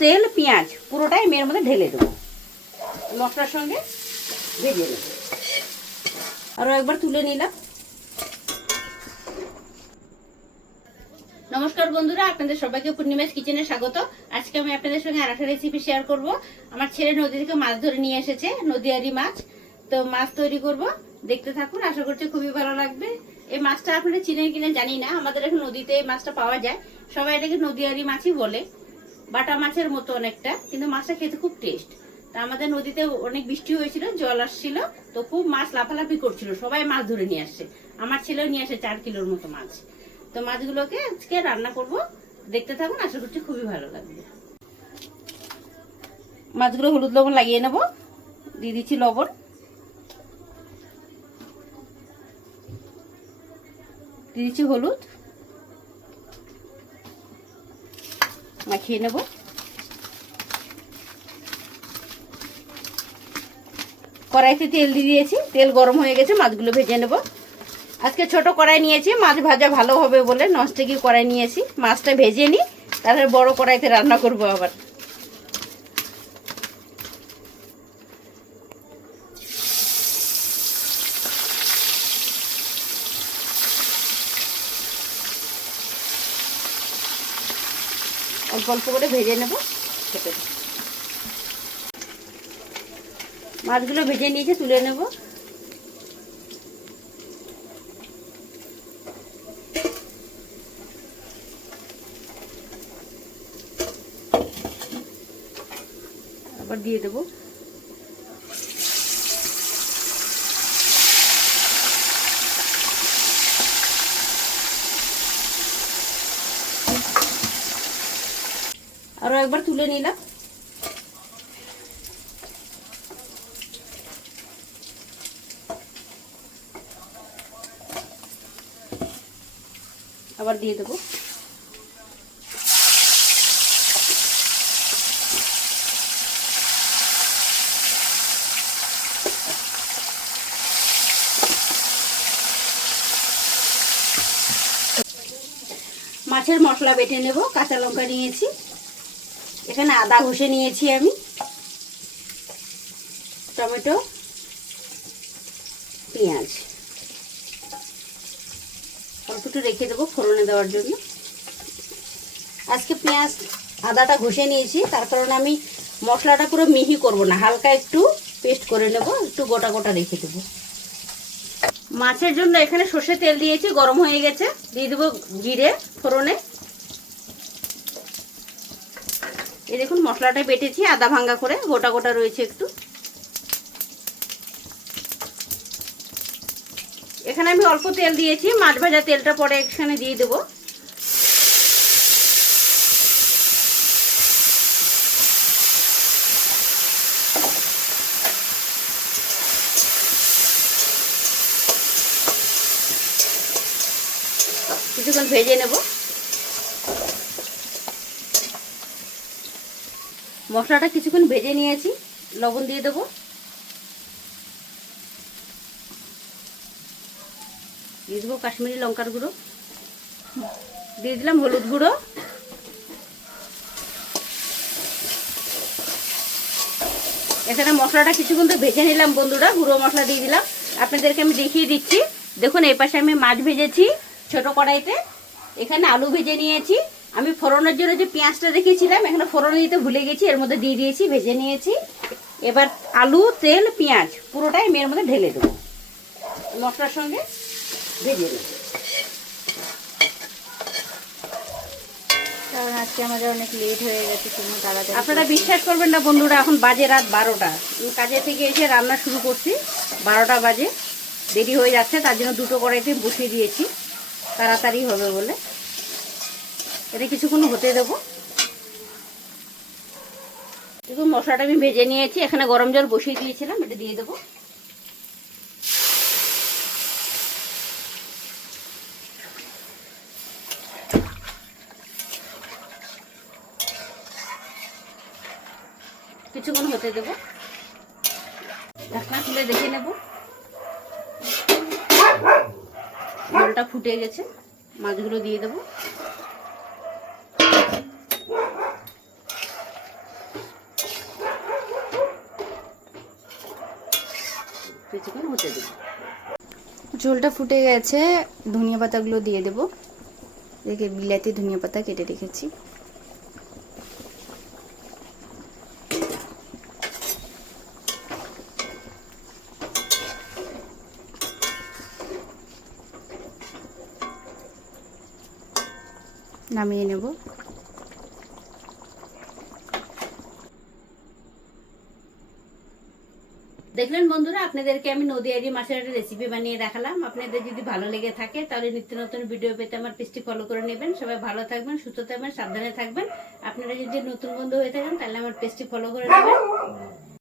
তেল পেঁয়াজ পুরোটাই আমি এর মধ্যে ঢেলে দেবো, মশলার সঙ্গে ভেজে নেব। আরও একবার তুলে নিলাম। নমস্কার বন্ধুরা, আপনাদের সবাইকে পূর্ণিমাস কিচেনে স্বাগত। আজকে আমি আপনাদের সঙ্গে আর একটা রেসিপি শেয়ার করব। আমার ছেলে নদী থেকে মাছ ধরে নিয়ে এসেছে, নদীয়ারি মাছ। তো মাছ তৈরি করব, দেখতে থাকুন, আশা করছি খুবই ভালো লাগবে। এই মাছটা আপনারা চিনেন কিনা জানি না, আমাদের এখন নদীতে এই মাছটা পাওয়া যায়। সবাই এটাকে নদীয়ারি মাছই বলে, বাটা মাছের মতো অনেকটা, কিন্তু মাছটা খেতে খুব টেস্ট। তা আমাদের নদীতে অনেক বৃষ্টি হয়েছিল, জল আসছিল, তো খুব মাছ লাফালাফি করছিল, সবাই মাছ ধরে নিয়ে আসছে। আমার ছেলেও নিয়ে আসে 4 কিলোর মতো মাছ। তো মাছগুলোকে আজকে রান্না করব, দেখতে থাকুন, আশা করছি খুবই ভালো লাগবে। মাছগুলো হলুদ লবণ লাগিয়ে নেব, দিয়ে দিচ্ছি লবণ, দিয়ে দিচ্ছি হলুদ, মাখিয়ে নেব। কড়াইতে তেল দিয়ে দিয়েছি, তেল গরম হয়ে গেছে, মাছগুলো ভেজে নেব। আজকে ছোট কড়াই নিয়েছি, মাছ ভাজা ভালো হবে বলে ননস্টিকি কড়াই নিয়েছি। মাছটা ভেজে নিই, তারপরে বড় কড়াইতে রান্না করব আবার। অল্প অল্প করে ভেজে নেব। মাছগুলো ভেজে নিয়েছি, তুলে নেব। আবার দিয়ে দেবো। আরো একবার তুলে নিলাম। আবার দিয়ে দেবো। মাছের মশলা বেটে নেব। কাঁচা লঙ্কা নিয়েছি, এখানে আদা ঘষে নিয়েছি আমি, টমেটো, পেঁয়াজ অল্প একটু রেখে দেবো ফোড়নে দেওয়ার জন্য। আজকে পেঁয়াজ আদাটা ঘষে নিয়েছি, তার কারণে আমি মশলাটা পুরো মিহি করব না, হালকা একটু পেস্ট করে নেব, একটু গোটা গোটা রেখে দেবো। মাছের জন্য এখানে সর্ষে তেল দিয়েছি, গরম হয়ে গেছে, দিয়ে দেবো জিরে ফোড়নে। এই দেখুন মশলাটা বেটেছি আদা ভাঙ্গা করে, গোটা গোটা রয়েছে একটু। এখানে আমি অল্প তেল দিয়েছি, মাছ ভাজা তেলটা পরে এখানে দিয়ে দেবো। কিছুক্ষণ ভেজে নেব। মশলাটা কিছুক্ষণ ভেজে নিয়েছি, লবণ দিয়ে দেবো। দিয়ে দেবো কাশ্মীরি লঙ্কার গুঁড়ো, দিয়ে দিলাম হলুদ গুঁড়ো, এখানে মশলাটা কিছুক্ষণ তো ভেজে নিলাম বন্ধুরা, গুঁড়ো মশলা দিয়ে দিলাম। আপনাদেরকে আমি দেখিয়ে দিচ্ছি, দেখুন এই পাশে আমি মাছ ভেজেছি ছোট কড়াইতে, এখানে আলু ভেজে নিয়েছি। আমি ফোড়নের জন্য যে পেঁয়াজটা রেখেছিলাম, এখানে ফোড়ন দিতে ভুলে গেছি, এর মধ্যে দিয়ে দিয়েছি, ভেজে নিয়েছি। এবার আলু, তেল, পেঁয়াজ পুরোটাই আমি এর মধ্যে ঢেলে দেবো, মশলার সঙ্গে ভেজে নেব। কারণ আজকে আমাদের অনেক লেট হয়ে গেছে, সময় তাড়াতাড়ি। আপনারা বিশ্বাস করবেন না বন্ধুরা, এখন বাজে রাত 12টা। কাজে থেকে এসে রান্না শুরু করছি, 12টা বাজে, দেরি হয়ে যাচ্ছে, তার জন্য দুটো কড়াইতে বসিয়ে দিয়েছি, তাড়াতাড়ি হবে বলে। এটা কিছুক্ষণ হতে দেবো। দেখুন মশলাটা আমি ভেজে নিয়েছি, এখানে গরম জল বসিয়ে দিয়েছিলাম, এটা দিয়ে দেবো। কিছুক্ষণ হতে দেবো, ঢাকনা খুলে দেখে নেব। জলটা ফুটে গেছে, মাছগুলো দিয়ে দেবো। কিছুক্ষণ হতে দেবো। ঝোলটা ফুটে গেছে, ধনিয়া পাতাগুলো দিয়ে দেবো। দেখে বিলাতি ধনিয়া পাতা কেটে রেখেছি। নামিয়ে নেব। দেখলেন বন্ধুরা, আপনাদেরকে আমি নদীয়ারি মাছের একটা রেসিপি বানিয়ে দেখালাম। আপনাদের যদি ভালো লেগে থাকে তাহলে নিত্য নতুন ভিডিও পেতে আমার পেজটি ফলো করে নেবেন। সবাই ভালো থাকবেন, সুস্থ থাকবেন, সাবধানে থাকবেন। আপনারা যদি নতুন বন্ধু হয়ে থাকেন তাহলে আমার পেজটি ফলো করে নেবেন।